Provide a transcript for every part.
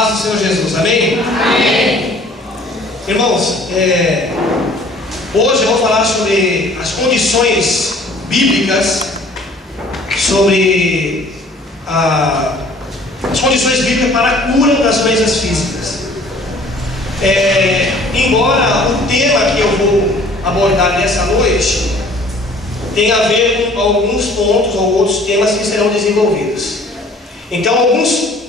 paz do Senhor Jesus, amém? Amém. Irmãos, hoje eu vou falar sobre as condições bíblicas, sobre as condições bíblicas para a cura das doenças físicas. Embora o tema que eu vou abordar nessa noite tenha a ver com alguns pontos ou outros temas que serão desenvolvidos. Então,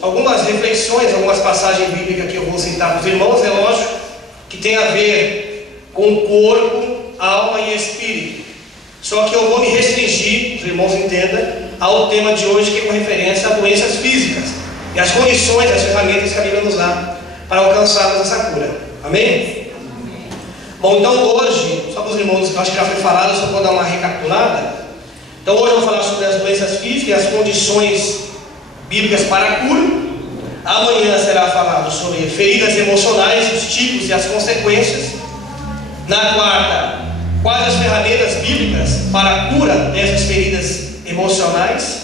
algumas reflexões, algumas passagens bíblicas que eu vou citar para os irmãos, é lógico que tem a ver com corpo, alma e espírito. Só que eu vou me restringir, os irmãos entendam, ao tema de hoje, que é com referência a doenças físicas e as condições, as ferramentas que a Bíblia nos dá para alcançarmos essa cura. Amém? Bom, então hoje, só para os irmãos que eu acho que já foi falado, eu só vou dar uma recapitulada. Então hoje eu vou falar sobre as doenças físicas e as condições bíblicas para a cura. Amanhã será falado sobre feridas emocionais, os tipos e as consequências. Na quarta, quais as ferramentas bíblicas para a cura dessas feridas emocionais,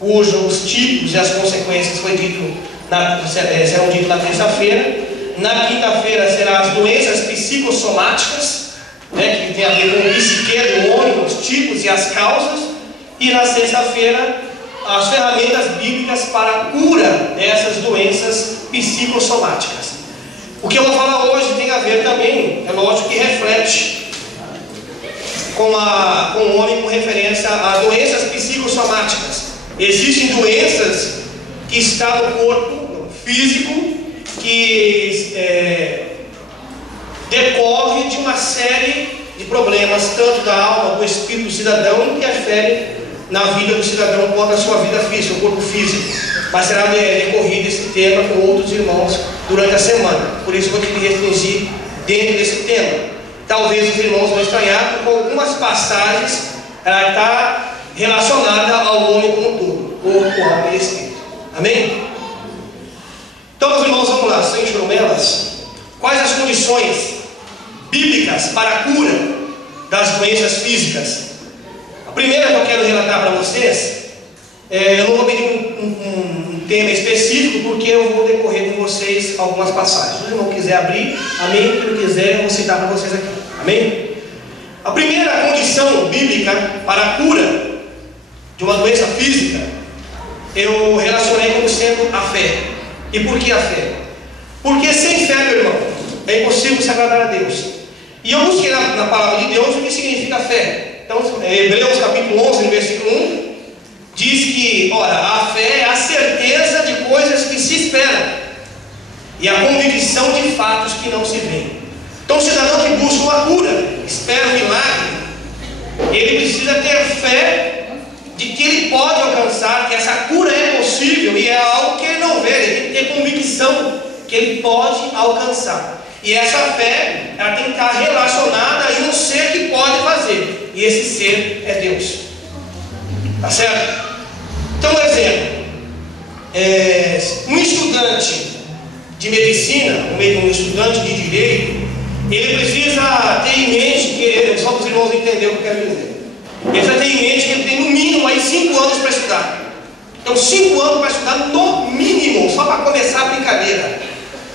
cujos tipos e as consequências serão ditos na terça-feira. Na quinta-feira serão as doenças psicossomáticas, que tem a ver com o psique do homem, os tipos e as causas. E na sexta-feira, as ferramentas bíblicas para a cura dessas doenças psicossomáticas. O que eu vou falar hoje tem a ver também, é lógico que reflete com o homem com referência a doenças psicossomáticas. Existem doenças que estão no corpo físico, que decorre de uma série de problemas, tanto da alma, do espírito do cidadão, que interfere na vida do cidadão quanto à sua vida física, o corpo físico. Mas será decorrido esse tema com outros irmãos durante a semana. Por isso eu vou ter que me restringir dentro desse tema. Talvez os irmãos vão estranhar, porque algumas passagens ela está relacionada ao homem como um todo, corpo, alma e espírito. Amém? Então, meus irmãos, vamos lá, sem chorumelas. Quais as condições bíblicas para a cura das doenças físicas? A primeira que eu quero relatar para vocês, eu não vou pedir um tema específico, porque eu vou decorrer com vocês algumas passagens. Se o irmão quiser abrir, amém. Se não quiser, eu vou citar para vocês aqui, amém. A primeira condição bíblica para a cura de uma doença física, eu relacionei como sendo a fé. E por que a fé? Porque sem fé, meu irmão, é impossível se agradar a Deus. E eu busquei na palavra de Deus o que significa fé. Então, Hebreus capítulo 11, no versículo 1, diz que, ora, a fé é a certeza de coisas que se esperam e a convicção de fatos que não se veem. Então, o cidadão que busca uma cura, espera um milagre, ele precisa ter fé de que ele pode alcançar, que essa cura é possível e é algo que ele não vê. Ele tem que ter convicção que ele pode alcançar. E essa fé, ela tem que estar relacionada a um ser que pode fazer. E esse ser é Deus. Tá certo? Então, um exemplo. Um estudante de medicina, um estudante de direito, ele precisa ter em mente, só para os irmãos entenderem o que eu quero dizer. Ele precisa ter em mente que ele tem no mínimo aí 5 anos para estudar. Então 5 anos para estudar no mínimo, só para começar a brincadeira.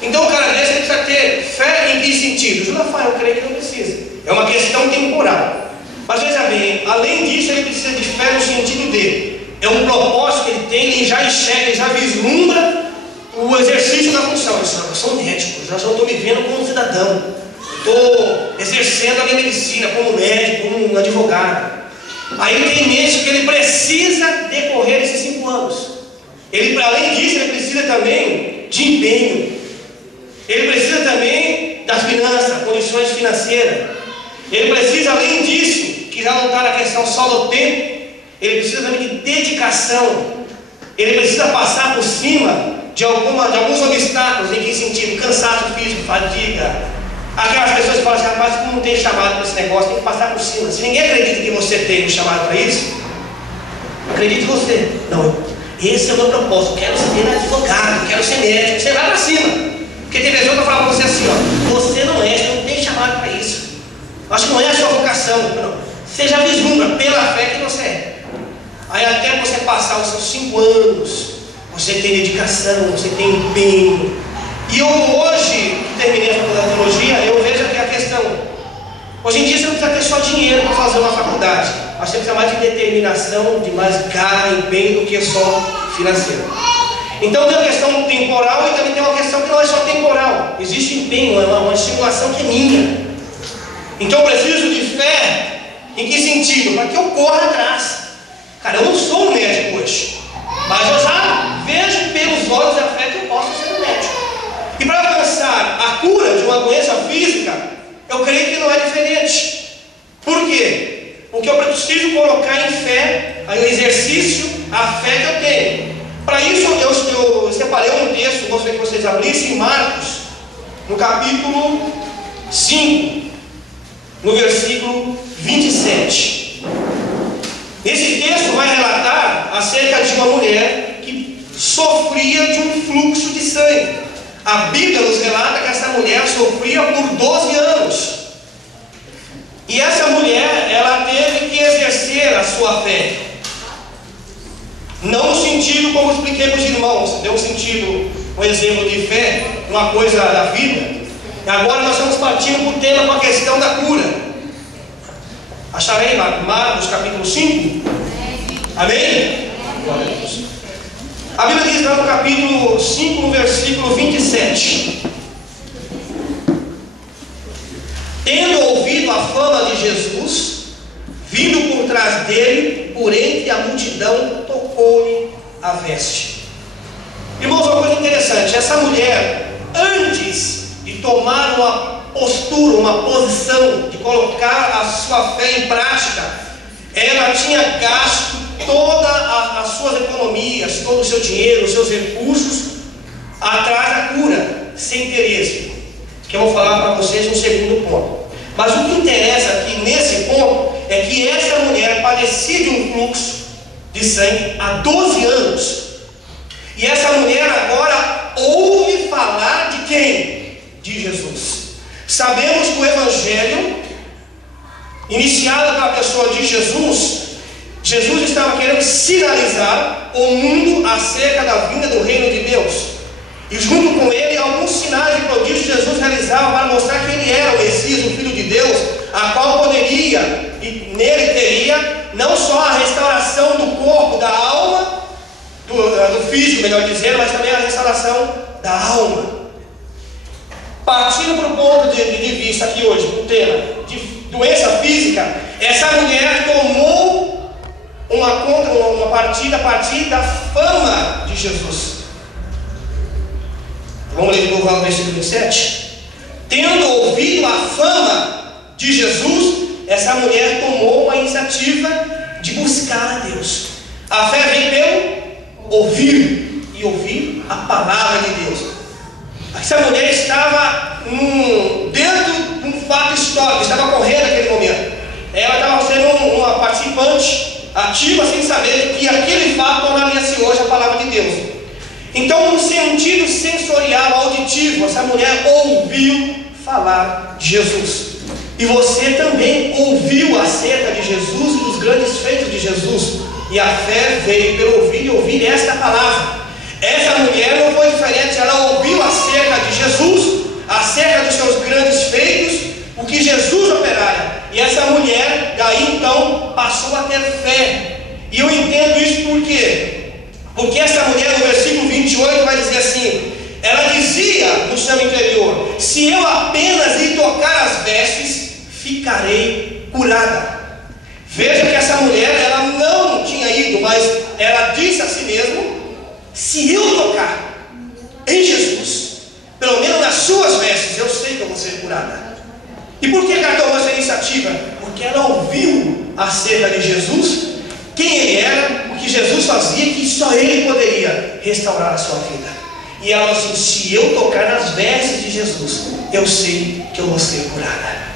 Então o cara desse ele precisa ter fé em que sentido? Rafael, eu creio que não precisa. É uma questão temporal. Mas veja bem, além disso ele precisa de fé no sentido de é um propósito que ele tem, ele já enxerga, ele já vislumbra o exercício da função. Eu sou médico, já estou me vendo como um cidadão. Estou exercendo a minha medicina como médico, como um advogado. Aí ele tem em mente que ele precisa decorrer esses 5 anos. Além disso, ele precisa também de empenho. Ele precisa também das finanças, condições financeiras. Ele precisa, além disso, que já não está na questão só do tempo, ele precisa também de dedicação. Ele precisa passar por cima de alguns obstáculos. Em que sentido? Cansaço físico, fadiga. Aquelas pessoas que falam assim, rapaz, como não tem chamado para esse negócio, tem que passar por cima. Se ninguém acredita que você tem um chamado para isso, acredite você. Não, esse é o meu propósito, quero ser advogado, quero ser médico. Você vai para cima. Porque tem pessoas que falam para você assim, você não não tem chamado para isso. Acho que não é a sua vocação. Não. Você já vislumbra pela fé que você é. Aí até você passar os seus 5 anos, você tem dedicação, você tem empenho, E eu hoje, que terminei a faculdade de teologia, eu vejo aqui a questão. Hoje em dia você não precisa ter só dinheiro para fazer uma faculdade, mas você precisa mais de determinação, de mais garra, empenho do que só financeiro. Então tem uma questão temporal e também tem uma questão que não é só temporal. Existe empenho, é uma estimulação que é minha. Então eu preciso de fé. Em que sentido? Para que eu corra atrás. Cara, eu não sou um médico hoje, mas eu já vejo pelos olhos da fé que eu posso ser um médico. E para alcançar a cura de uma doença física, eu creio que não é diferente. Por quê? Porque eu preciso colocar em fé, em exercício, a fé que eu tenho. Para isso eu separei um texto, gostaria que vocês abrissem, em Marcos, no capítulo 5, no versículo 27. Esse texto vai relatar acerca de uma mulher que sofria de um fluxo de sangue. A Bíblia nos relata que essa mulher sofria por 12 anos. E essa mulher, ela teve que exercer a sua fé. Não no sentido como eu expliquei para os irmãos, deu um sentido, um exemplo de fé, uma coisa da vida. E agora nós estamos partindo para o tema, com a questão da cura. Acharei Marcos capítulo 5? Amém? Glória a Deus. A Bíblia diz lá no capítulo 5, no versículo 27. Tendo ouvido a fama de Jesus, vindo por trás dele, por entre a multidão, tocou-lhe a veste. Irmãos, uma coisa interessante. Essa mulher, antes de tomar uma postura, uma posição, de colocar a sua fé em prática, ela tinha gasto todas as suas economias, todo o seu dinheiro, os seus recursos, atrás da cura, sem interesse. Que eu vou falar para vocês no segundo ponto. Mas o que interessa aqui nesse ponto é que essa mulher padecia de um fluxo de sangue há 12 anos. E essa mulher agora ouve falar de quem? De Jesus. Sabemos que o Evangelho, iniciado pela pessoa de Jesus, Jesus estava querendo sinalizar o mundo acerca da vinda do reino de Deus. E junto com ele, alguns sinais e prodígios Jesus realizava para mostrar que ele era o Messias, o Filho de Deus, a qual poderia, e nele teria, não só a restauração do corpo, da alma, do físico, melhor dizendo, mas também a restauração da alma. Partindo para o ponto de vista aqui hoje, o tema de doença física, essa mulher tomou uma partida a partir da fama de Jesus. Vamos ler de novo lá no versículo 27. Tendo ouvido a fama de Jesus, essa mulher tomou uma iniciativa de buscar a Deus. A fé vem pelo ouvir, e ouvir a palavra de Deus. Essa mulher estava dentro de um fato histórico, estava correndo naquele momento. Ela estava sendo uma participante ativa, sem saber que aquele fato tornaria-se hoje a palavra de Deus. Então, no sentido sensorial, auditivo, essa mulher ouviu falar de Jesus. E você também ouviu acerca de Jesus e dos grandes feitos de Jesus. E a fé veio pelo ouvir e ouvir esta palavra. Essa mulher não foi diferente, ela ouviu acerca de Jesus, acerca dos seus grandes feitos, o que Jesus operara. E essa mulher, daí então, passou a ter fé. E eu entendo isso por quê? Porque essa mulher, no versículo 28, vai dizer assim: ela dizia no seu interior: se eu apenas lhe tocar as vestes, ficarei curada. Veja que essa mulher, ela não tinha ido, mas ela disse a si mesma: se eu tocar em Jesus, pelo menos nas suas vestes, eu sei que eu vou ser curada. E por que ela tomou essa iniciativa? Porque ela ouviu acerca de Jesus, quem ele era, o que Jesus fazia, que só ele poderia restaurar a sua vida. E ela disse: se eu tocar nas vestes de Jesus, eu sei que eu vou ser curada.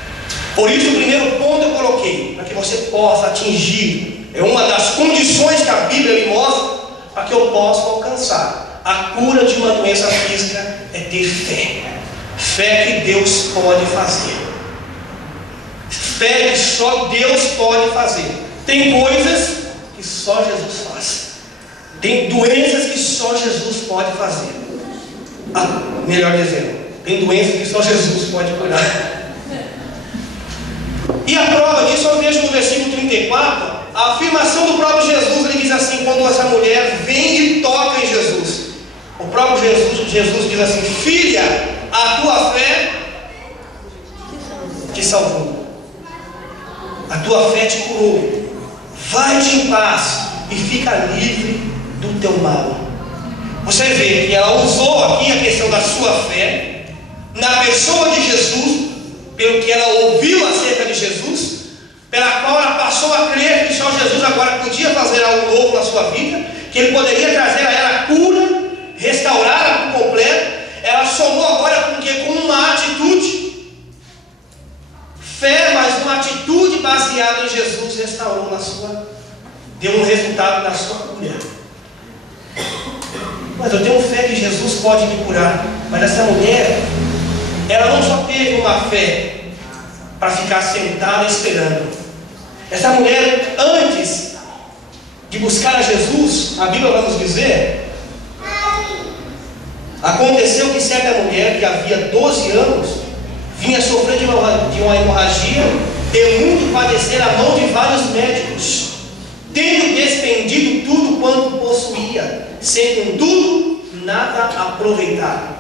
Por isso o primeiro ponto eu coloquei, para que você possa atingir, é uma das condições que a Bíblia me mostra, para que eu possa alcançar a cura de uma doença física, é ter fé. Fé que Deus pode fazer. Fé que só Deus pode fazer. Tem coisas que só Jesus faz. Tem doenças que só Jesus pode fazer. Melhor dizendo, tem doença que só Jesus pode curar. E a prova disso eu vejo no versículo 34, a afirmação do próprio Jesus. Ele diz assim, quando essa mulher vem e toca em Jesus, o próprio Jesus diz assim: filha, a tua fé te salvou, a tua fé te curou, vai-te em paz e fica livre do teu mal. Você vê que ela usou aqui a questão da sua fé na pessoa de Jesus, pelo que ela ouviu acerca de Jesus, pela qual ela passou a crer que só Jesus agora podia fazer algo novo na sua vida, que Ele poderia trazer a ela a cura, restaurá-la por completo. Ela somou agora com uma atitude, fé, mas uma atitude baseada em Jesus, restaurou na sua, deu um resultado na sua cura. Mas eu tenho fé que Jesus pode me curar. Mas essa mulher, ela não só teve uma fé para ficar sentada esperando. Essa mulher, antes de buscar a Jesus, a Bíblia vai nos dizer, aconteceu que certa mulher que havia 12 anos vinha sofrer de uma hemorragia e muito padecer à mão de vários médicos, tendo despendido tudo quanto possuía, sem contudo nada aproveitar.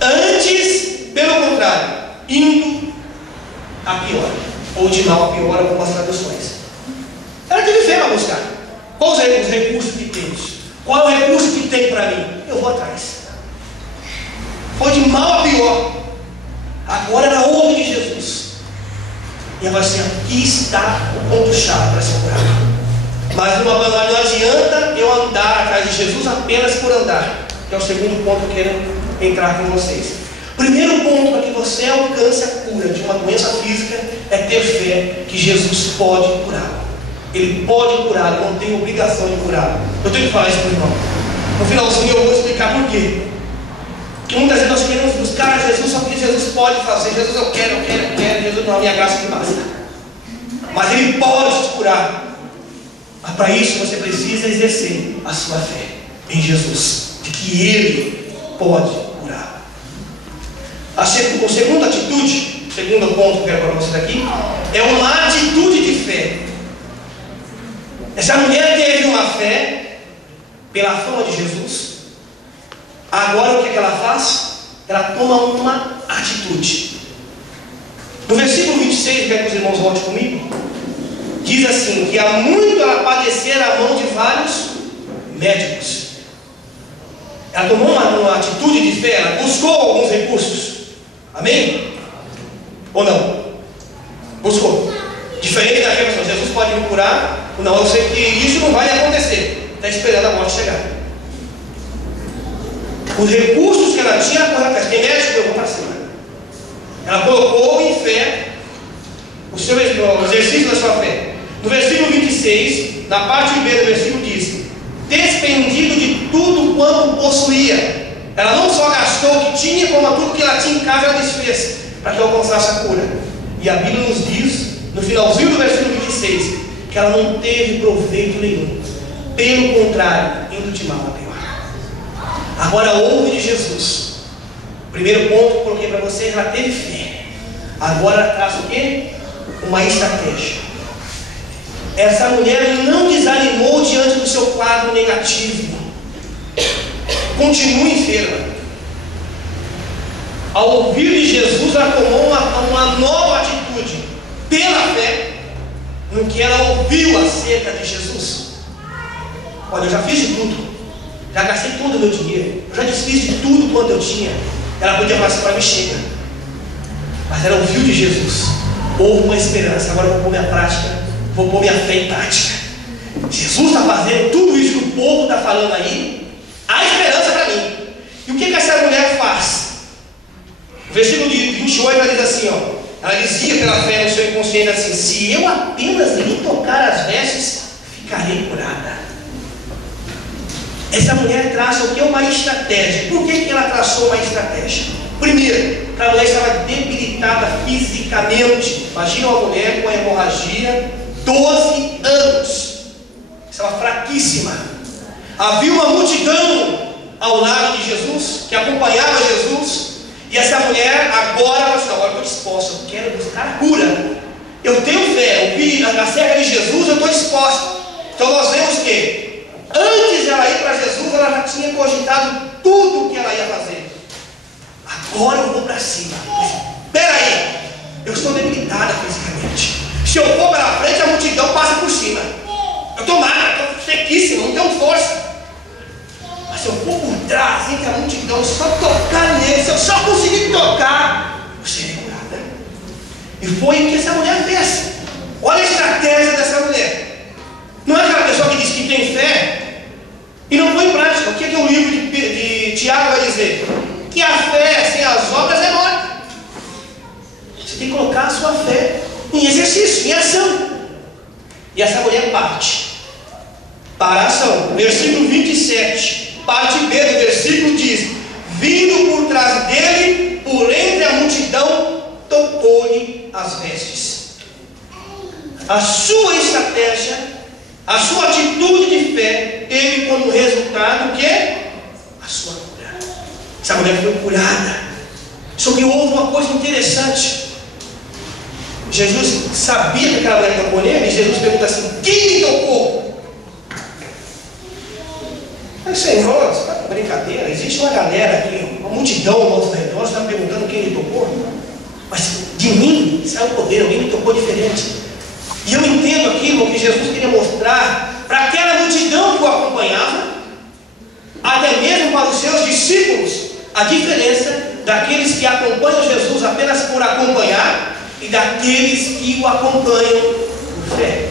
Antes, pelo contrário, indo a pior, ou de mal a pior, algumas traduções. Ela teve fé para buscar. Quais os recursos que temos? Qual é o recurso que tem para mim? Eu vou atrás. Foi de mal a pior. Agora ela ouve de Jesus. E ela vai assim: aqui está o ponto-chave para ser curado. Mas não adianta eu andar atrás de Jesus apenas por andar, que é o segundo ponto que eu quero entrar com vocês. Primeiro ponto para que você alcance a cura de uma doença física é ter fé que Jesus pode curá-lo. Ele pode curá-lo, não tem obrigação de curá-lo. Eu tenho que falar isso para o irmão. No finalzinho eu vou explicar por quê. Porque muitas vezes nós queremos buscar a Jesus só porque Jesus pode fazer. Jesus, eu quero. Jesus, não, a minha graça que basta. Mas Ele pode te curar. Mas para isso você precisa exercer a sua fé em Jesus, de que Ele pode curar. A segunda atitude, o segundo ponto que eu quero para vocês aqui, é uma atitude de fé. Essa mulher teve uma fé pela fama de Jesus. Agora o que ela faz? Ela toma uma atitude. No versículo 26, quero que os irmãos voltem comigo, diz assim, que há muito ela padecera à mão de vários médicos. Ela tomou uma atitude de fé, ela buscou alguns recursos. Amém? Ou não? Buscou. Diferente daquela pessoa: Jesus pode me curar. Não, eu sei que isso não vai acontecer. Está esperando a morte chegar. Os recursos que ela tinha, ela correu atrás. Tem médico, eu vou para cima. Ela colocou em fé o exercício da sua fé. No versículo 26, na parte B do versículo diz: despendido de tudo quanto possuía. Ela não só gastou o que tinha, como tudo que ela tinha em casa ela desfez, para que alcançasse a cura. E a Bíblia nos diz, no finalzinho do versículo 26, que ela não teve proveito nenhum. Pelo contrário, indo de mal a pior. Agora ouve de Jesus. Primeiro ponto que eu coloquei para vocês: ela teve fé. Agora ela traz o quê? Uma estratégia. Essa mulher não desanimou diante do seu quadro negativo. Continua enferma. Ao ouvir de Jesus, ela tomou uma nova atitude pela fé no que ela ouviu acerca de Jesus. Olha, eu já fiz de tudo, já gastei todo o meu dinheiro, eu já desfiz de tudo quanto eu tinha. Ela podia falar assim para mim: chega. Mas ela ouviu de Jesus, houve uma esperança. Agora eu vou pôr minha prática, vou pôr minha fé em prática. Jesus está fazendo tudo isso que o povo está falando aí, há esperança para mim. E o que essa mulher faz? O versículo 28 ela diz assim, ela dizia pela fé no seu inconsciente assim: se eu apenas lhe tocar as vestes, ficarei curada. Essa mulher traça o que é uma estratégia. Por que ela traçou uma estratégia? Primeiro, a mulher estava debilitada fisicamente. Imagina uma mulher com hemorragia, 12 anos, estava fraquíssima. Havia uma multidão ao lado de Jesus, que acompanhava Jesus. E essa mulher agora ela falou: agora eu estou disposta, eu quero buscar a cura. Eu tenho fé, eu vi acerca de Jesus, eu estou disposta. Então nós vemos que antes dela ir para Jesus, ela já tinha cogitado tudo o que ela ia fazer. Agora eu vou para cima. Espera aí, eu estou debilitada fisicamente. Se eu for para frente, a multidão passa por cima. Eu estou magra, estou sequíssima, não tenho força. Mas se eu for por trás, entre a multidão, só tocar nele, se eu só conseguir tocar, eu serei curada. E foi o que essa mulher fez. Olha a estratégia dessa mulher. Não é aquela pessoa que diz que tem fé e não põe em prática. O que é que o livro de Tiago vai dizer? Que a fé sem as obras é morta. Você tem que colocar a sua fé em exercício, em ação. E essa mulher parte para a ação. Versículo 27, parte B do versículo diz: vindo por trás dele, por entre a multidão, tocou-lhe as vestes. A sua estratégia, a sua atitude de fé teve como resultado o quê? A sua cura. Essa mulher foi curada. Só que houve uma coisa interessante. Jesus sabia que aquela mulher tocou nele, e Jesus pergunta assim: quem me tocou? Mas Senhor, você está com brincadeira? Existe uma galera aqui, uma multidão ao nosso redor, você está me perguntando quem me tocou? Mas de mim saiu o poder, alguém me tocou diferente. E eu entendo aquilo que Jesus queria mostrar para aquela multidão que o acompanhava, até mesmo para os seus discípulos, a diferença daqueles que acompanham Jesus apenas por acompanhar e daqueles que o acompanham por fé.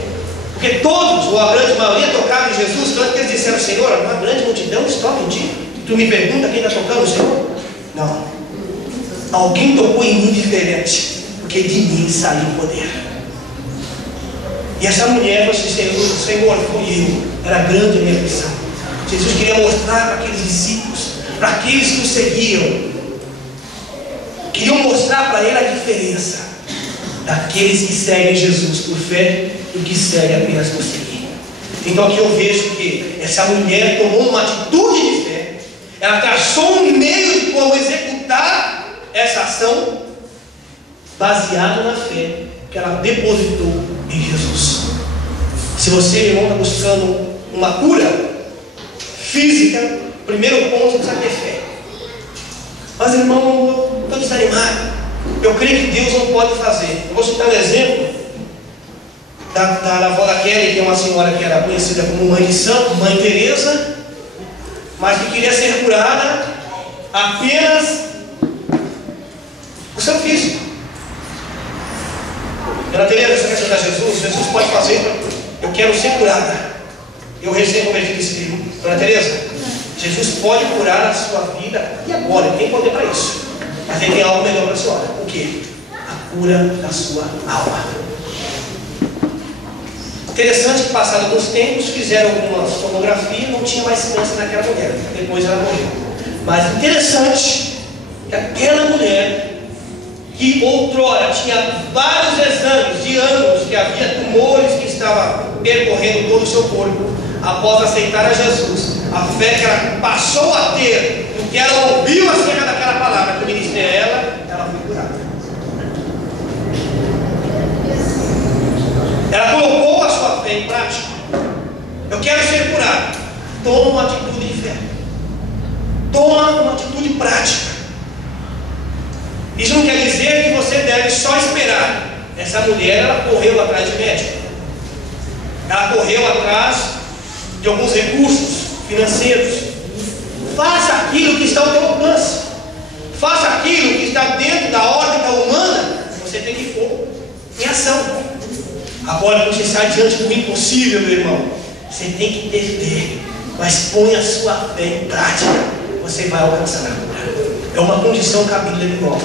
Porque todos, ou a grande maioria, tocavam em Jesus, tanto que eles disseram: Senhor, uma grande multidão toca em ti. E tu me pergunta quem está tocando o Senhor? Não. Alguém tocou em mim diferente, porque de mim saiu o poder. E essa mulher falou assim: Senhor, foi eu. Era grande a minha missão. Jesus queria mostrar para aqueles discípulos, para aqueles que o seguiam, queriam mostrar para ele a diferença daqueles que seguem Jesus por fé e que seguem apenas por seguir. Então aqui eu vejo que essa mulher tomou uma atitude de fé. Ela traçou um meio de como executar essa ação, baseado na fé que ela depositou em Jesus. Se você, irmão, está buscando uma cura física, primeiro ponto, você precisa ter fé. Mas, irmão, eu estou desanimado. Eu creio que Deus não pode fazer. Eu vou citar um exemplo da avó da Kelly, que é uma senhora que era conhecida como mãe de santo, mãe Teresa, mas que queria ser curada apenas o seu físico. Ela teria essa questão de Jesus: Jesus pode fazer, eu quero ser curada. Eu recém-convertido esse livro. Dona Teresa, Jesus pode curar a sua vida e agora, ele tem poder para isso. Mas ele tem algo melhor para a senhora. O que? A cura da sua alma. Interessante que, passados alguns tempos, fizeram alguma tomografia, não tinha mais câncer naquela mulher. Depois ela morreu. Mas interessante que aquela mulher, que outrora tinha vários exames de anos, que havia tumores que estavam percorrendo todo o seu corpo, após aceitar a Jesus, a fé que ela passou a ter, porque ela ouviu acerca daquela palavra que eu ministrei a ela foi curada. Ela colocou a sua fé em prática. Eu quero ser curado. Toma uma atitude de fé. Toma uma atitude prática. Isso não quer dizer que você deve só esperar. Essa mulher, ela correu atrás de médico. Ela correu atrás de alguns recursos financeiros. Faça aquilo que está ao teu alcance. Faça aquilo que está dentro da órbita humana. Você tem que pôr em ação. Agora, quando você sai diante do impossível, meu irmão, você tem que ter fé. Mas põe a sua fé em prática. Você vai alcançar a cura. É uma condição cabível de nós.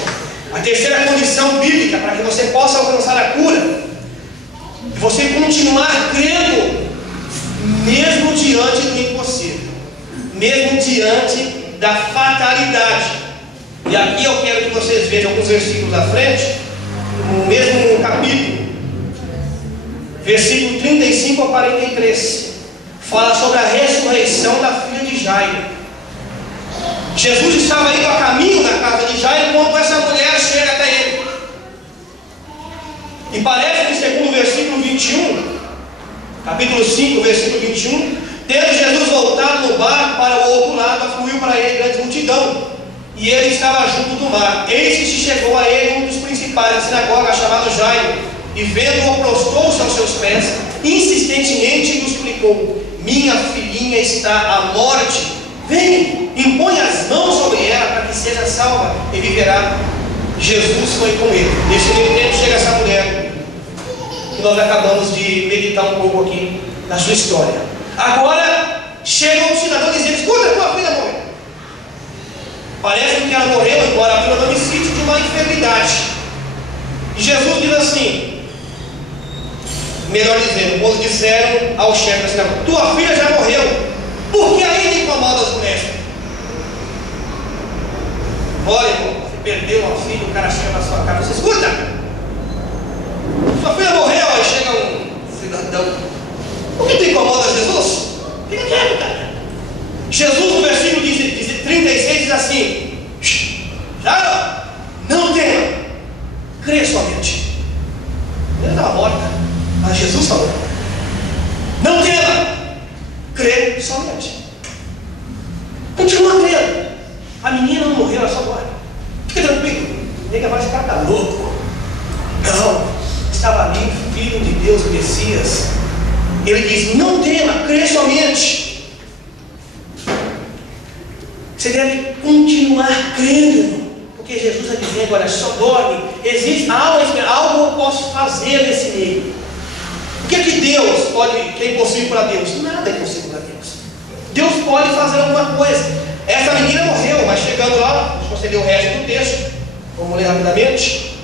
A terceira condição bíblica para que você possa alcançar a cura é você continuar crendo, mesmo diante do impossível, mesmo diante da fatalidade. E aqui eu quero que vocês vejam alguns versículos à frente, no mesmo capítulo, versículo 35 a 43, fala sobre a ressurreição da filha de Jairo. Jesus estava indo a caminho da casa de Jairo quando essa mulher chega até ele. E parece que segundo o versículo 21, capítulo 5, versículo 21, tendo Jesus voltado no barco para o outro lado, afluiu para ele grande multidão, e ele estava junto do mar. Eis que se chegou a ele um dos principais da sinagoga, chamado Jairo, e vendo-o, prostrou-se aos seus pés, insistentemente lhe suplicou: minha filhinha está à morte, vem, impõe as mãos sobre ela para que seja salva e viverá. Jesus foi com ele. Nesse meio tempo chega essa mulher, que nós acabamos de meditar um pouco aqui na sua história. Agora chega um cidadão dizendo: escuta, tua filha morreu. Parece que ela morreu, embora a filha não necessite de uma enfermidade. E Jesus diz assim, melhor dizendo, quando disseram ao chefe da sinagoga: tua filha já morreu, por que ainda incomoda os mestres? Olha, irmão, você perdeu uma filha, o cara chega na sua casa, você escuta, sua filha morreu. Aí chega um cidadão: por que tu incomoda Jesus? Fica quieto, cara. Jesus, no versículo 36, diz assim: já não tema, crê somente. Ela estava morta, mas Jesus falou: não tema, crê somente. Continua crendo. A menina não morreu, ela só morre. Fica tranquilo, nega vai ficar louco. Não, estava ali o Filho de Deus, o Messias. Ele diz: não tema, crê somente. Você deve continuar crendo, porque Jesus está dizendo: olha, só dorme, existe algo eu posso fazer nesse meio. O que é que Deus pode, que é impossível para Deus? Nada é impossível para Deus. Deus pode fazer alguma coisa. Essa menina morreu, mas chegando lá, deixa eu ler o resto do texto, vamos ler rapidamente.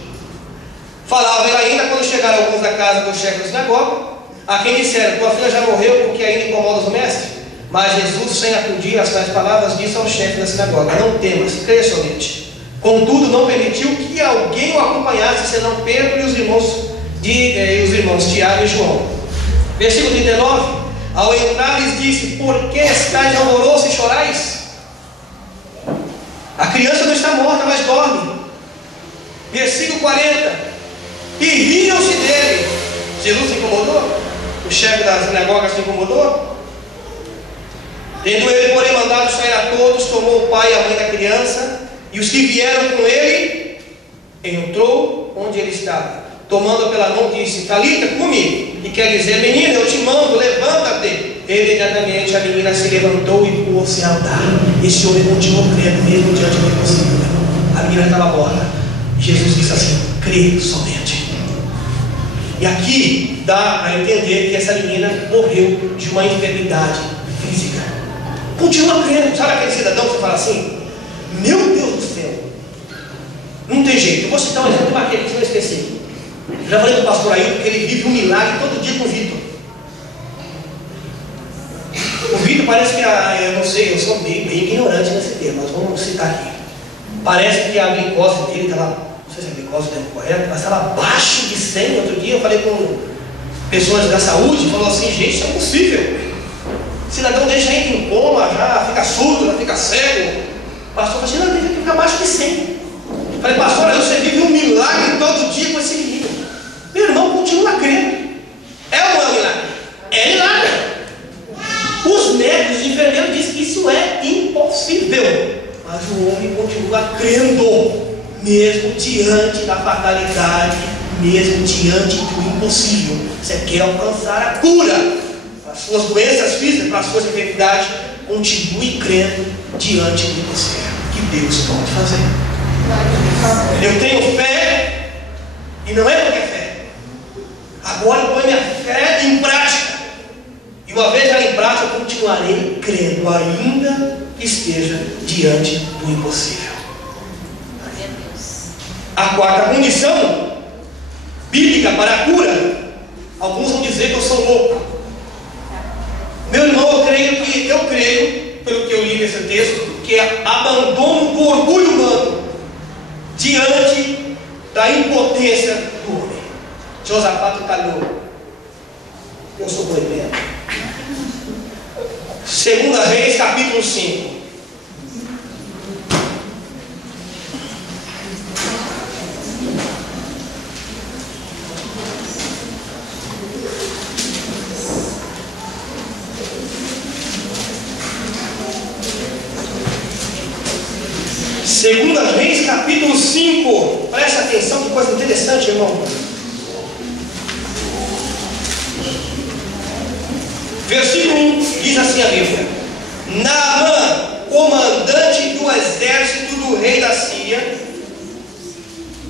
Falava ele ainda quando chegaram alguns da casa do chefe da sinagoga, a quem disseram: tua filha já morreu, porque ainda incomodas o mestre? Mas Jesus, sem acudir às tais palavras, disse ao chefe da sinagoga: não temas, crê somente. Contudo, não permitiu que alguém o acompanhasse, senão Pedro e os irmãos Tiago e João. Versículo 39: ao entrar lhes disse: por que estáis alvoroço e chorais? A criança não está morta, mas dorme. Versículo 40: e riam-se dele. Jesus se incomodou? O chefe da sinagoga se incomodou? Tendo ele, porém, mandado sair a todos, tomou o pai e a mãe da criança e os que vieram com ele, entrou onde ele estava, tomando pela mão, disse: talita, cumi, e quer dizer: menina, eu te mando, levanta-te. Imediatamente a menina se levantou e pôs-se a andar. Esse homem continuou crendo, mesmo diante do impossível. A menina estava morta. Jesus disse assim: crê somente. E aqui dá a entender que essa menina morreu de uma enfermidade física. Continua crendo. Sabe aquele cidadão que você fala assim: meu Deus do céu, não tem jeito. Eu vou citar um exemplo de uma que você não esquecer. Já falei com o pastor Ailton que ele vive um milagre todo dia com o Vitor. O Vitor parece que, eu não sei, eu sou bem ignorante nesse tema, mas vamos citar aqui. Parece que a glicose dele estava, não sei se a glicose é correta, mas estava abaixo de 100. Outro dia eu falei com pessoas da saúde, falou assim: gente, isso é impossível. O cidadão deixa ele em coma, já fica surdo, já fica cego. O pastor falou assim: não, tem que ficar abaixo de 100. Eu falei: pastor, você vive um milagre todo dia com esse menino. Meu irmão, continua crendo. É ou não é um milagre? É milagre. Os médicos e enfermeiros dizem que isso é impossível, mas o homem continua crendo, mesmo diante da fatalidade, mesmo diante do impossível. Você quer alcançar a cura para as suas doenças físicas, para as suas enfermidades, continue crendo diante do impossível, que Deus pode fazer. Eu tenho fé, e não é qualquer fé. Agora eu ponho minha fé em prática. E uma vez ela em prática, eu continuarei crendo, ainda que esteja diante do impossível. A quarta condição bíblica para a cura: alguns vão dizer que eu sou louco. Meu irmão, eu creio, pelo que eu li nesse texto, que é abandono do orgulho humano diante da impotência do homem. Josapato calhou. Eu sou boibeiro. 2 Reis, capítulo 5. 2 Reis, capítulo 5. Presta atenção, que coisa interessante, irmão. Versículo 1 diz assim a Bíblia: Naamã, comandante do exército do rei da Síria,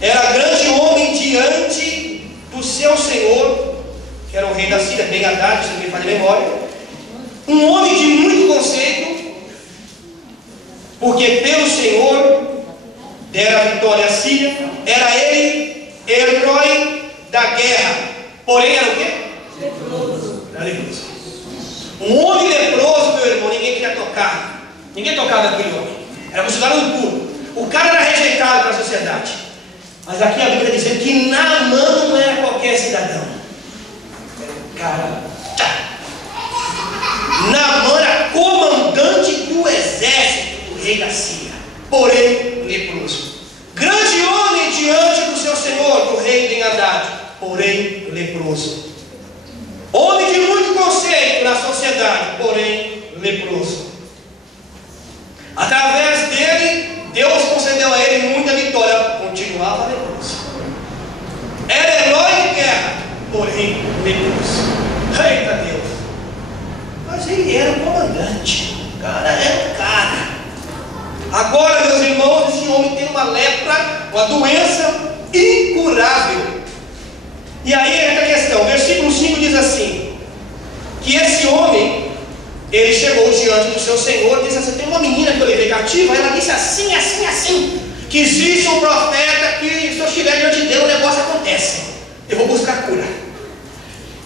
era grande homem diante do seu senhor, que era o rei da Síria, Ben-Hadad, se não me falha a memória. Um homem de muito conceito, porque pelo Senhor dera a vitória à Síria. Era ele herói da guerra, porém era o quê? Leproso. Era leproso. Um homem leproso, meu irmão, ninguém queria tocar. Ninguém tocava aquele homem. Era considerado impuro. O cara era rejeitado para a sociedade. Mas aqui a Bíblia está dizendo que Naamã não era qualquer cidadão. Era um cara. Naamã era comandante do exército do rei da Síria, porém leproso. Grande homem diante do seu senhor, do rei Ben-Hadad, porém leproso. Homem de muito conceito na sociedade, porém leproso. Através dele, Deus concedeu a ele muita vitória. Continuava leproso. Era herói de guerra, porém leproso. Eita Deus! Mas ele era o comandante. O cara era o cara. Agora, meus irmãos, esse homem tem uma lepra, uma doença incurável. E aí entra a questão. Versículo 5 diz assim: que esse homem, ele chegou diante do seu senhor e disse assim: tem uma menina que eu levei cativa. Ela disse assim, assim, assim, que existe um profeta que, se eu estiver diante de Deus, o negócio acontece. Eu vou buscar cura.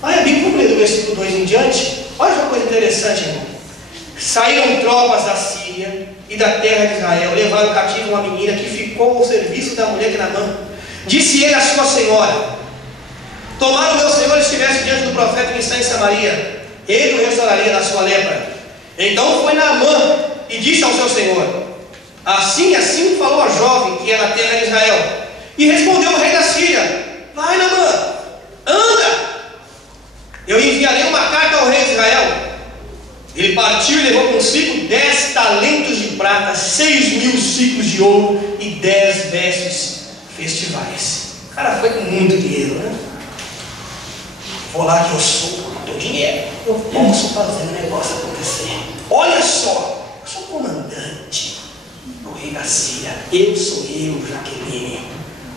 Aí a Bíblia, do versículo 2 em diante, olha uma coisa interessante, irmão. Saíram tropas da Síria e da terra de Israel, levaram cativo uma menina que ficou ao serviço da mulher de Naamã. Disse ele à sua senhora: tomara o meu senhor estivesse diante do profeta que está em Samaria, ele o restauraria da sua lepra. Então foi Naamã e disse ao seu senhor: assim e assim falou a jovem que é da terra de Israel. E respondeu o rei da Síria: vai, Naamã, anda, eu enviarei uma carta ao rei de Israel. Ele partiu e levou consigo 10 talentos de prata, 6.000 ciclos de ouro e 10 vestes festivais. O cara foi com muito dinheiro, né? Vou lá que eu sou, dou dinheiro, eu posso fazer o negócio acontecer. Olha só, eu sou comandante do rei da Síria. Eu sou eu, Jaqueline,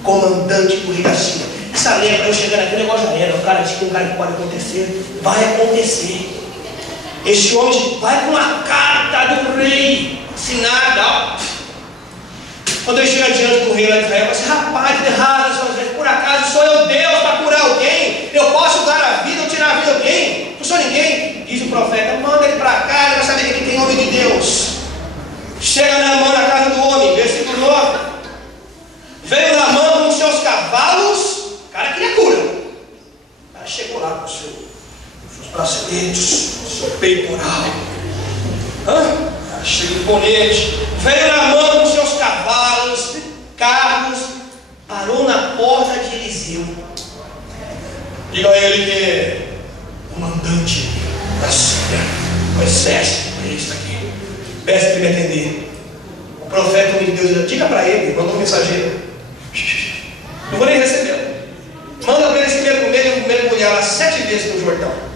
comandante do rei da Síria. Essa lepra, eu chegando aqui, o negócio já era. O cara disse que um cara que pode acontecer, vai acontecer. Esse homem vai com a carta do rei assinada, ó. Quando eu chego diante do rei lá de Israel, eu falo assim: rapaz, de errado, por acaso sou eu Deus para curar alguém? Eu posso dar a vida ou tirar a vida de alguém? Não sou ninguém. Diz o profeta: manda ele para cá, ele vai saber que tem homem de Deus. Chega Naamã na casa do homem, versículo 9. Veio Naamã com os seus cavalos. O cara queria cura. O cara chegou lá com os seus braceletes, seu peitoral, cheio de bonete. Veio Naamã com seus cavalos, carros, parou na porta de Eliseu. Diga a ele que é comandante da Síria, o exército, é isso aqui. Peça para ele me atender. O profeta de Deus, diga para ele, mandou um mensageiro. Não vou nem receber. Manda para ele se mergulhar lá 7 vezes no Jordão.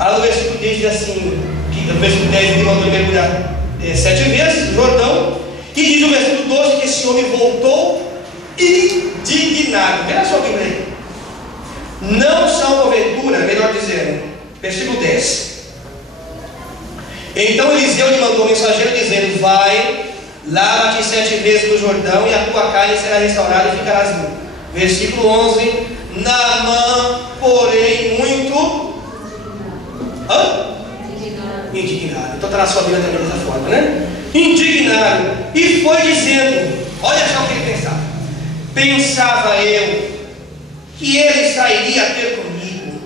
Aí no versículo 10 diz assim, no versículo 10 ele mandou ele mergulhar 7 vezes no Jordão. E diz no versículo 12 que esse homem voltou indignado. Vê a sua Bíblia aí. Não são porventura, melhor dizendo, versículo 10. Então Eliseu lhe mandou um mensageiro dizendo: vai, lava-te 7 vezes no Jordão e a tua carne será restaurada e ficarás limpo. Versículo 11. Naamã, porém, muito indignado. Então está na sua Bíblia também dessa forma, né? Indignado. E foi dizendo: olha só o que ele pensava. Pensava eu que ele sairia a ter comigo,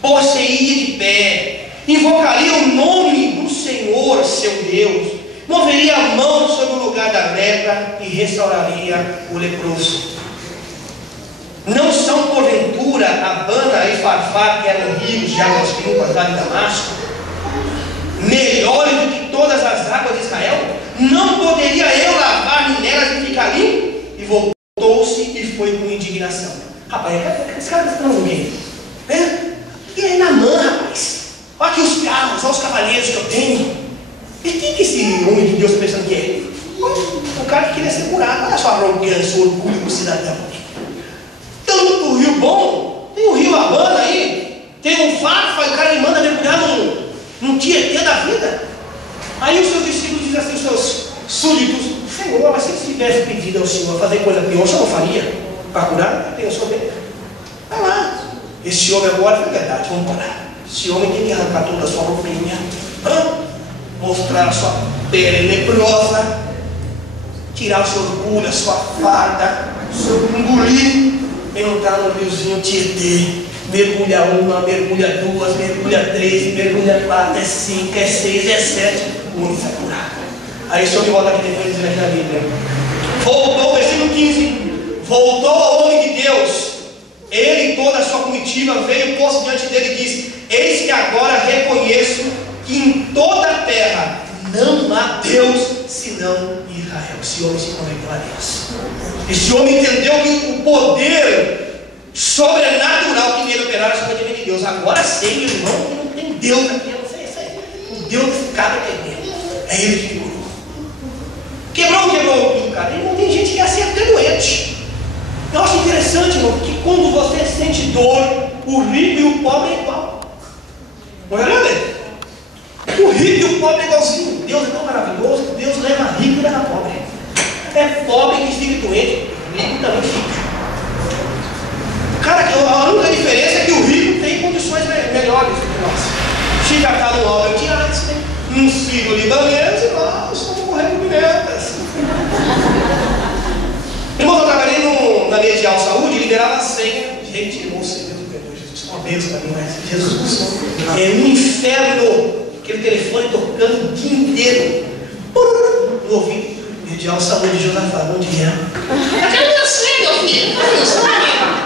possuiria de pé, invocaria o nome do Senhor, seu Deus, moveria a mão sobre o lugar da lepra e restauraria o leproso. Não são porventura Abana e Farfar, que eram rios de águas limpas lá de Damasco, melhores do que todas as águas de Israel? Não poderia eu lavar voltou-se e foi com indignação. Rapaz, esse cara está falando o quê? E aí Naamã, rapaz, olha aqui os carros, olha os cavaleiros que eu tenho. E quem que esse homem de Deus está pensando que é? O cara que queria ser curado. Olha só a arrogância, o orgulho do cidadão. Tanto rio bom, tem o rio Havana aí, tem um Farfa, o cara me manda mergulhar num Tietê da vida. Aí os seus discípulos dizem assim, os seus súditos: Senhor, mas se ele tivesse pedido ao Senhor fazer coisa pior, o Senhor não faria para curar? Tem o Senhor dele. Vai lá. Esse homem agora, é verdade, vamos parar. Esse homem tem que arrancar toda a sua roupinha, mostrar a sua pele leprosa, tirar o seu orgulho, a sua farda, o seu engolir, entrar no riozinho Tietê, mergulha uma, mergulha duas, mergulha três, mergulha quatro, é cinco, é seis, é sete, o homem sai curado. Aí o Senhor volta aqui depois dizendo aqui na Bíblia. Voltou, versículo 15, voltou ao homem de Deus, ele e toda a sua comitiva veio, pôs diante dele e disse: eis que agora reconheço que em toda a terra não há Deus senão Israel. Esse homem se converteu a Deus. Esse homem entendeu que o poder sobrenatural que nele operava sobre a divina de Deus. Agora sei, meu irmão, que não tem Deus aqui, eu não sei isso aí. O Deus desse cara é dele. É ele que curou. Quebrou tudo, cara. Irmão, tem gente que é assim até doente. Eu acho interessante, irmão, que quando você sente dor, o rico e o pobre é igual. Não é verdade? O rico e o pobre é igualzinho. Deus é tão maravilhoso que Deus leva rico e leva pobre. É pobre que fica doente, rico também fica. Cara, a única diferença é que o rico tem condições melhores do que nós. Chega cá no Albert Einstein, num Sírio libanês, e nós estamos correndo pimentas. Irmão, eu trabalhei na Medial Saúde e liberava a senha. Gente, moça, isso é uma bênção para mim, mas Jesus, é um inferno. Aquele telefone tocando o dia inteiro. No ouvido. Medial Saúde, Josafá, bom dia. Cadê a minha senha, meu filho?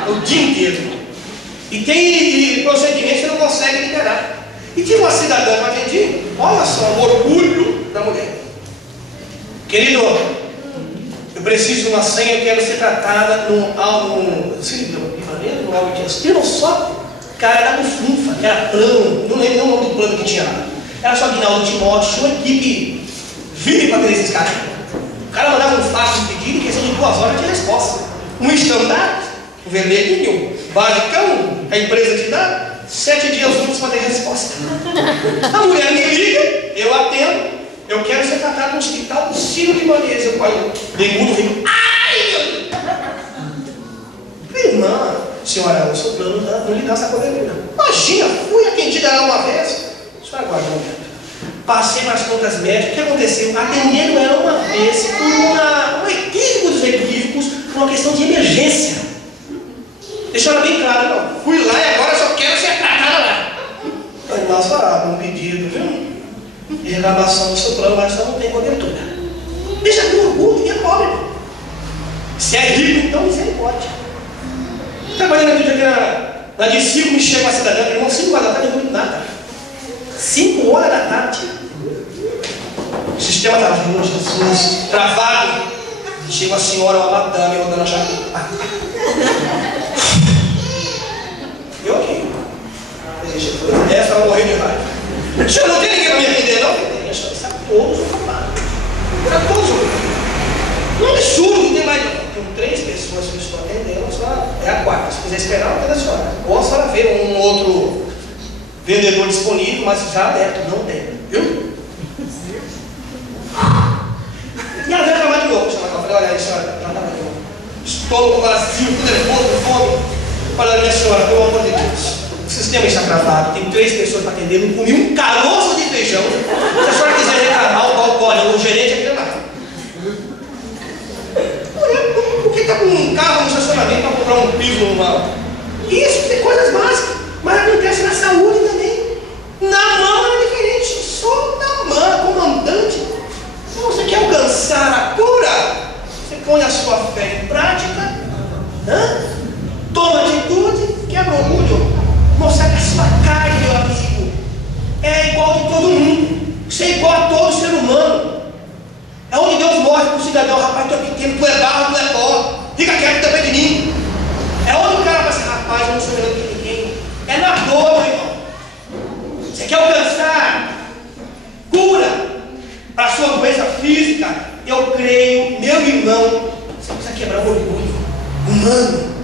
O dia inteiro. E tem procedimentos que não consegue liberar. E tinha uma cidadã que eu atendi. Olha só o orgulho da mulher. Querido, eu preciso de uma senha, eu quero ser tratada no Albert Einstein. Não só, cara, era no FUNFA, que era plano, não lembro o nome do plano que tinha lá. Era só Aguinaldo Timóteo, tinha uma equipe vive para ter esses caras. O cara mandava um fácil de pedido e em questão de 2 horas tinha resposta. Um estandarte, o vermelhinho, basicão, a empresa te dá 7 dias úteis para ter resposta. A mulher me liga, eu atendo, eu quero ser tratado no hospital do Sírio Libanês. Eu dei muito, digo, ai! Irmã, senhora, o seu plano não lhe dá essa cobertura. Imagina, fui atendida lá uma vez. Só aguarda um momento. Passei nas contas médicas. O que aconteceu? Atendendo ela uma vez por um equívoco dos equívocos, por uma questão de emergência. Deixou ela bem claro, não. Fui lá e agora só quero ser tratada lá. Então, irmã, só um pedido, viu? De reclamação do seu plano, mas só não tem cobertura. Deixa com orgulho e é pobre. Se é rico, então misericórdia. Trabalhando aqui na de 5, me chega uma cidadã, irmão, 5 horas da tarde, não muito nada. 5 horas da tarde. O sistema estava Jesus, travado. Chega a senhora, uma madame, rodando a chave. Eu aqui. Essa vai morrer de raiva. Senhor, não tem ninguém para me atender, não? Tem, a senhora sabe todos os papai. Sabe todos os. Não é absurdo, tem mais. Tem 3 pessoas que eu estou atendendo, a senhora é a 4. Se quiser esperar, não tem da senhora. Ou a senhora vê um outro vendedor disponível, mas já aberto, não tem, viu? E ela veio trabalhar de novo, eu falei, olha aí, senhora, já trabalha de novo. Estômago vazio, tudo nervoso, fome. Olha, minha senhora, pelo amor de Deus, o sistema está travado, tem 3 pessoas para atender, não comi um caroço de feijão. Se a senhora quiser reclamar, o balcão, o gerente é aquele lá. Por que está com um carro no estacionamento para comprar um piso normal? Isso, tem coisas básicas, mas acontece na saúde também. Naamã é diferente, só Naamã, comandante. Se você quer alcançar a cura, você põe a sua fé em prática, toma atitude, quebra o orgulho, mostrar que a sua carne, meu amigo, é igual de todo mundo, você é igual a todo ser humano. É onde Deus mostra para o cidadão, rapaz, tu é pequeno, tu é barro, tu é pó. creio, meu irmão, você precisa quebrar o orgulho humano.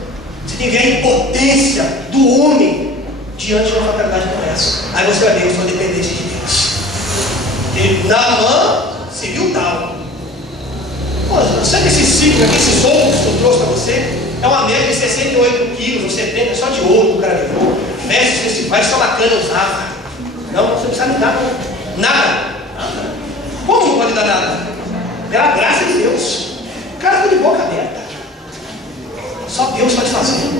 Você tem que ver a impotência do homem diante de uma fatalidade como essa. Aí você vai ver, eu sou dependente de Deus. E Naamã se viu tal. Pô, sabe esse ciclo aqui, esses ombros que eu trouxe para você? É uma média de 68 quilos ou 70, só de ouro que o cara levou. Vestes festivais, só bacana usava. Não, você não precisa me dar nada. Como não pode dar nada? Pela graça de Deus. O cara ficou de boca aberta. Só Deus pode fazer.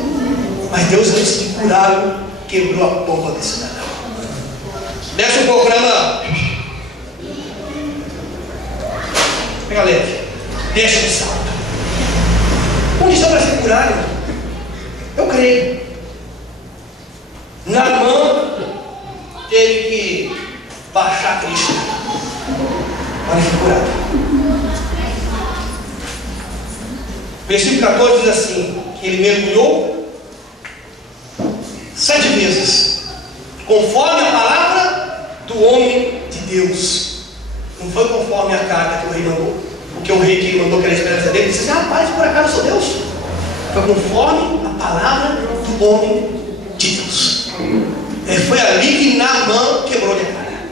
Mas Deus, antes de curá-lo, quebrou a pomba desse cidadão. Desce um pouco, Naamã. Pega leve. Desce um salto. Condição para ser curado. Eu creio. Naamã teve que baixar a Cristo para ser curado. Versículo 14 diz assim: que ele mergulhou 7 vezes, conforme a palavra do homem de Deus. Não foi conforme a carta que o rei mandou, porque o rei que ele mandou, que era a esperança dele, disse assim: rapaz, por acaso eu sou Deus? Foi conforme a palavra do homem de Deus. Foi ali que Naamã quebrou de cara.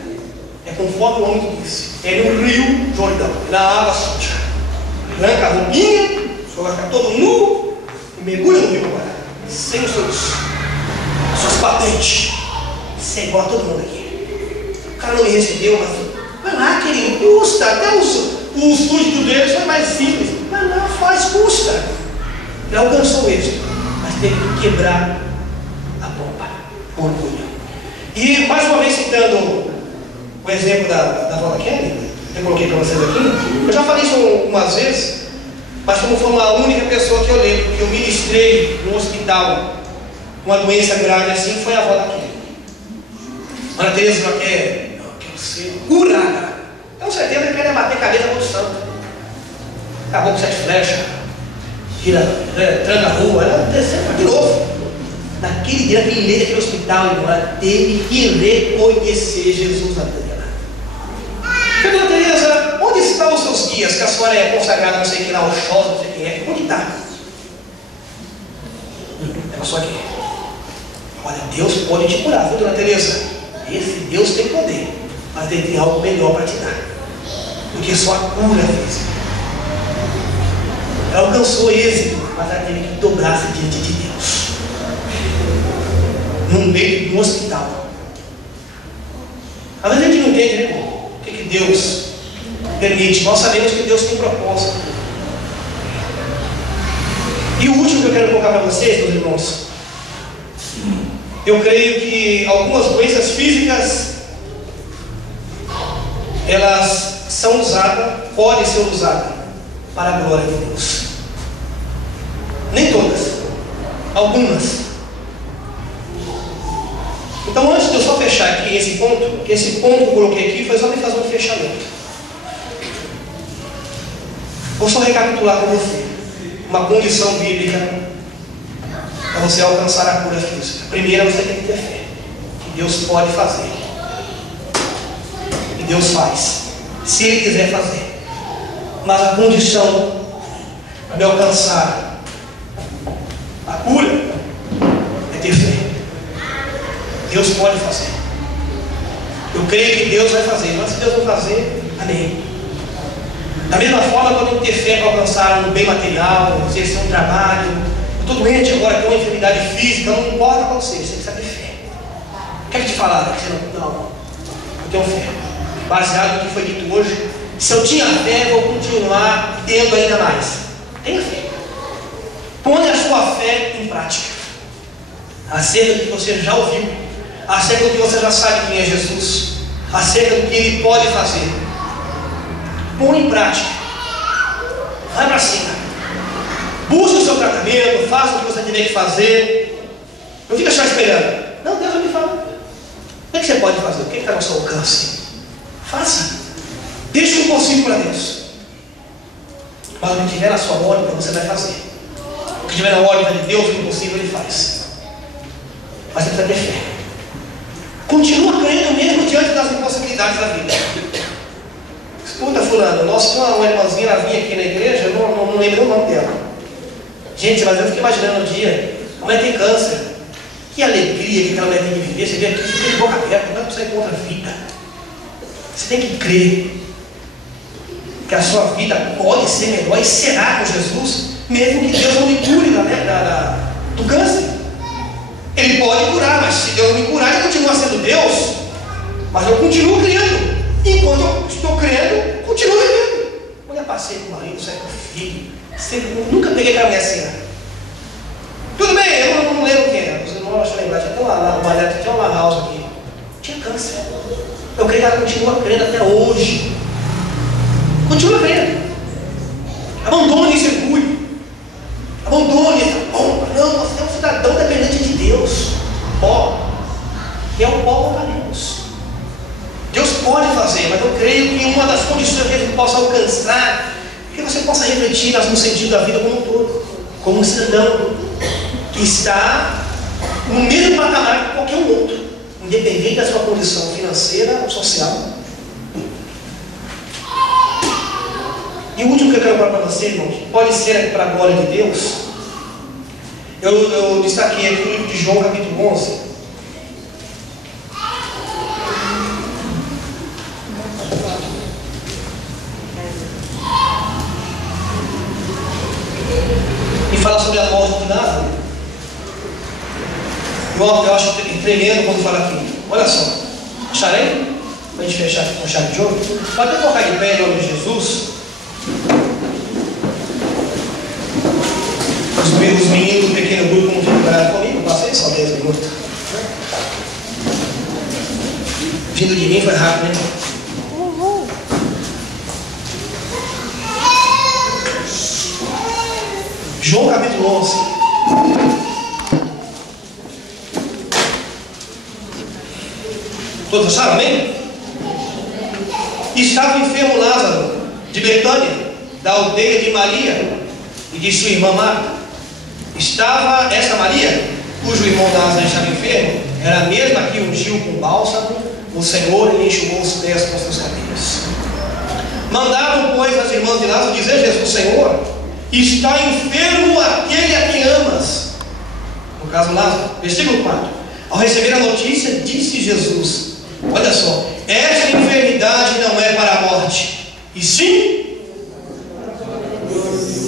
É conforme o homem disse. É no rio Jordão, na água suja. Arranca a roupinha, vai ficar todo nu e mergulha no rio agora, sem os suas patentes. Você é igual a todo mundo aqui. O cara não me recebeu, mas vai lá, querido, custa. Até o súdito deles foi mais simples. Mas não faz, custa. Ele alcançou o êxito, mas teve que quebrar a bomba, o orgulho. E mais uma vez citando o exemplo da avó Kelly, eu coloquei para vocês aqui. Eu já falei isso algumas vezes, mas como foi uma única pessoa que eu lembro, que eu ministrei no hospital uma doença grave assim, foi a avó da Kelly. Ana Teresa já quer ser curada. Tenho certeza que quer bater cabeça com o santo. Acabou com 7 flechas, tranca a rua, ela desceu de novo. Naquele dia, naquele leito daquele hospital, ela teve que reconhecer Jesus na vida dela. Dona Teresa, onde estão os seus guias? Que a senhora é consagrada, não sei quem lá, Oxóssi, não sei quem é. Onde está? Ela só aqui. Olha, Deus pode te curar, viu, Dona Teresa? Esse Deus tem poder, mas ele tem algo melhor para te dar do que só a cura física. Ela alcançou êxito, mas ela teve que dobrar-se diante de Deus. No meio de um hospital. Às vezes a gente não entende, né, irmão? O que Deus permite. Nós sabemos que Deus tem propósito. E o último que eu quero colocar para vocês, meus irmãos, eu creio que algumas doenças físicas, elas são usadas, podem ser usadas para a glória de Deus. Nem todas, algumas. Então, antes de eu só fechar aqui esse ponto, que esse ponto que eu coloquei aqui foi só para fazer um fechamento. Vou só recapitular com você uma condição bíblica para você alcançar a cura física. Primeiro, você tem que ter fé que Deus pode fazer, e Deus faz, se Ele quiser fazer. Mas a condição de alcançar a cura é ter fé. Deus pode fazer. Eu creio que Deus vai fazer, mas se Deus não fazer, amém. Da mesma forma, quando eu tenho que ter fé para alcançar um bem material, exercer um trabalho. Eu estou doente agora, tenho uma enfermidade física, não importa qual seja, você precisa ter fé. Quer te falar que você não? Não. Eu tenho fé. Baseado no que foi dito hoje, se eu tinha fé, eu vou continuar tendo ainda mais. Tenha fé. Põe a sua fé em prática. Acerca do que você já ouviu, acerca do que você já sabe quem é Jesus, acerca do que Ele pode fazer. Põe em prática. Vai para cima. Busque o seu tratamento, faça o que você tiver que fazer. Não fica só esperando. Não, Deus vai me falar. O que você pode fazer? O que está ao seu alcance? Faça. Deixe o impossível para Deus. Mas o que estiver na sua órbita, você vai fazer. O que estiver na órbita de Deus, o impossível Ele faz. Mas você precisa ter fé. Continua crendo mesmo diante das impossibilidades da vida. Escuta, fulano. Nossa, tinha uma irmãzinha, ela vinha aqui na igreja, eu não lembro o nome dela. Gente, mas eu fiquei imaginando um dia, a mulher tem câncer. Que alegria que aquela mulher tem que viver. Você vê aqui, você tem de boca aberta, não é que você encontra vida. Você tem que crer que a sua vida pode ser melhor e será com Jesus, mesmo que Deus não me cure do câncer. Ele pode curar, mas se Deus não me curar, ele continua sendo Deus. Mas eu continuo crendo. Enquanto eu estou crendo, continuo vivendo. Quando eu passei com o marido, saí com o filho, nunca peguei aquela mulher assim. Tudo bem, eu não lembro quem era. Os irmãos acham lembrar, tinha uma house aqui. Tinha câncer. Eu creio que ela continua crendo até hoje. Continua crendo. Abandone esse orgulho. Abandone essa pompa. Não, você é um cidadão dependente de Deus. Pó. É o pó voltaremos. Deus pode fazer, mas eu creio que uma das condições que ele possa alcançar é que você possa refletir no sentido da vida como um todo, como um cidadão que está no mesmo patamar que qualquer outro, independente da sua condição financeira ou social. E o último que eu quero falar para você, irmãos, pode ser para a glória de Deus. Eu destaquei aqui no livro de João, capítulo 11. E fala sobre a morte de Lázaro. Eu acho tremendo quando fala aqui. Olha só. Acharei? Para a gente fechar aqui com chave de ouro. Pode até colocar de pé em nome de Jesus. Os meninos do pequeno grupo não ficaram comigo. Passei só 10 minutos. Vindo de mim foi rápido, né? João capítulo 11. Todos acharam, amém? Estava enfermo Lázaro, de Betânia, da aldeia de Maria e de sua irmã Marta. Estava essa Maria, cujo irmão Lázaro estava enfermo, era a mesma que ungiu com bálsamo o Senhor e lhe enxugou os pés com seus cabelos. Mandaram, pois, as irmãs de Lázaro dizer: Jesus, Senhor, está enfermo aquele a quem amas. No caso Lázaro. Versículo 4. Ao receber a notícia, disse Jesus: olha só, esta enfermidade não é para a morte, e sim,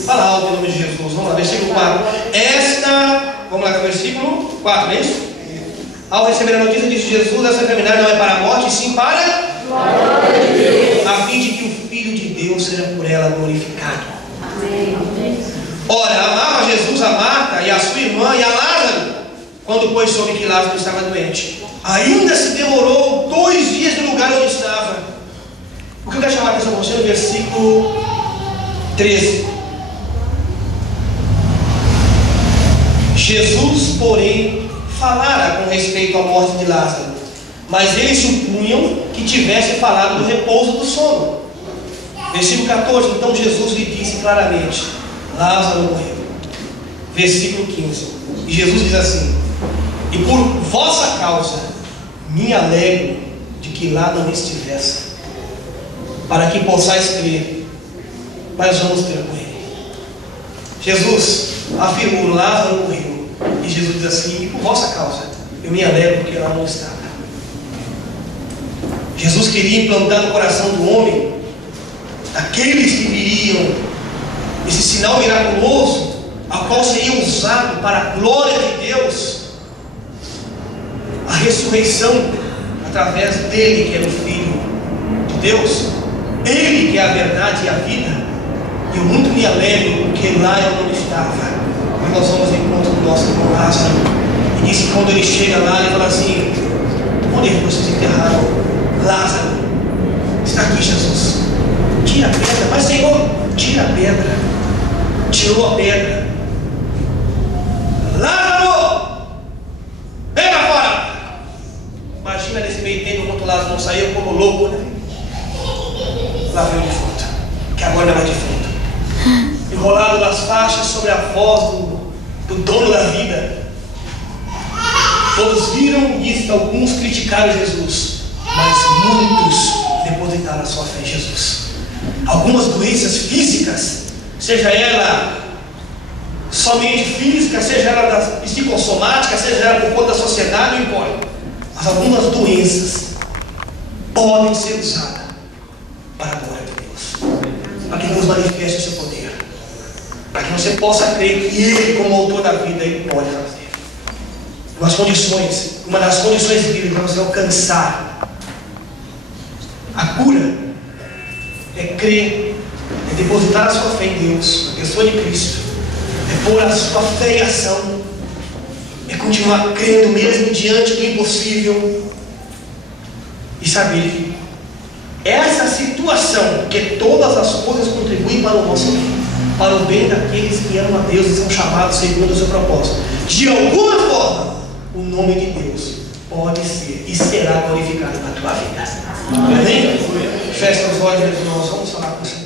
fala alto em nome de Jesus. Vamos lá, versículo 4. Vamos lá, versículo 4, não é isso? Ao receber a notícia, disse Jesus: essa enfermidade não é para a morte, e sim para a fim de que o Filho de Deus seja por ela glorificado. Ora, amava Jesus a Marta e a sua irmã e a Lázaro, quando pois soube que Lázaro estava doente. Ainda se demorou 2 dias no lugar onde estava. O que eu quero chamar a atenção para você no versículo 13. Jesus, porém, falara com respeito à morte de Lázaro, mas eles supunham que tivesse falado do repouso do sono. Versículo 14. Então Jesus lhe disse claramente: Lázaro morreu. Versículo 15. E Jesus diz assim: e por vossa causa me alegro de que lá não estivesse, para que possais crer, mas vamos ter com ele. Jesus afirmou: Lázaro morreu. E Jesus diz assim: e por vossa causa eu me alegro porque lá não estava. Jesus queria implantar no coração do homem, aqueles que viriam, esse sinal miraculoso, a qual seria usado para a glória de Deus, a ressurreição através dele, que é o Filho de Deus, ele que é a verdade e a vida. E eu muito me alegro porque lá eu não estava, mas nós vamos ao encontro do nosso irmão Lázaro. E diz que quando ele chega lá, ele fala assim: onde é que vocês enterraram Lázaro? Está aqui, Jesus. Tira a pedra. Mas Senhor, tira a pedra. Tirou a pedra. Lázaro, vem pra fora. Imagina nesse meio tempo, enquanto Lázaro não saiu, como louco, né? Lá veio o defunto, que agora não é mais defunto, enrolado nas faixas sobre a voz do dono da vida. Todos viram e alguns criticaram Jesus, mas muitos depositaram a sua fé em Jesus. Algumas doenças físicas, seja ela somente física, seja ela psicossomática, seja ela por conta da sociedade, não importa. Mas algumas doenças podem ser usadas para a glória de Deus, para que Deus manifeste o seu poder, para que você possa crer que Ele, como autor da vida, Ele pode fazer. Uma das condições bíblicas para você alcançar a cura é crer, é depositar a sua fé em Deus, na pessoa de Cristo, é pôr a sua fé em ação, é continuar crendo mesmo diante do impossível e saber que essa situação, que todas as coisas contribuem para o nosso bem, para o bem daqueles que amam a Deus e são chamados segundo o seu propósito, de alguma forma o nome de Deus pode ser e será glorificado na tua vida. Amém? Fecha os olhos, meus irmãos, vamos falar com o Senhor.